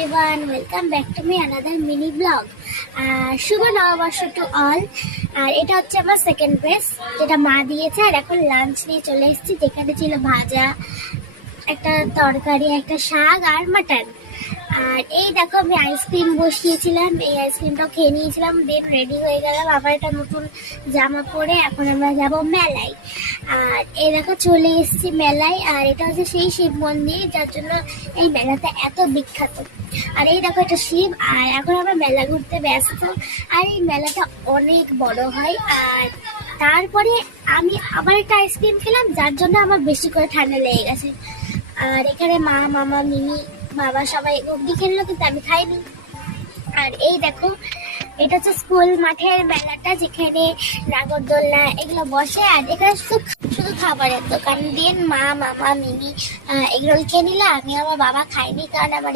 everyone, welcome back to me another mini vlog. শুভ নববর্ষ to all. আর এটা হচ্ছে আমার সেকেন্ড বেস, যেটা মা দিয়েছে। আর এখন লাঞ্চ নিয়ে চলে এসেছি, যেখানে ছিল ভাজা, একটা তরকারি, একটা শাক আর মাটন। আর এই দেখো আমি আইসক্রিম বসিয়েছিলাম, এই আইসক্রিমটাও খেয়ে নিয়েছিলাম, দেন রেডি হয়ে গেলাম। আবার একটা নতুন জামা পরে এখন আমরা যাব মেলায়। আর এই দেখো চলে এসেছি মেলায়। আর এটা হচ্ছে সেই শিব মন্দির, যার জন্য এই মেলাটা এত বিখ্যাত। আর এই দেখো এটা শিব। আর এখন আমরা মেলা ঘুরতে ব্যস্ত। আর এই মেলাটা অনেক বড় হয়। আর তারপরে আমি আবার একটা আইসক্রিম খেলাম, যার জন্য আমার বেশি করে ঠান্ডা লেগে গেছে। আর এখানে মা, মামা, মিনি, বাবা সবাই গব্দি খেললো, কিন্তু আমি খাইনি। আর এই দেখো এটা হচ্ছে স্কুল মাঠের মেলাটা, যেখানে নাগরদোলনা এগুলো বসে। আর এখানে শুধু খাবারের দোকান দিয়ে মা, মামা, মিনি এগুলো খেয়ে নিল। আমি আমার বাবা খাইনি, কারণ আমার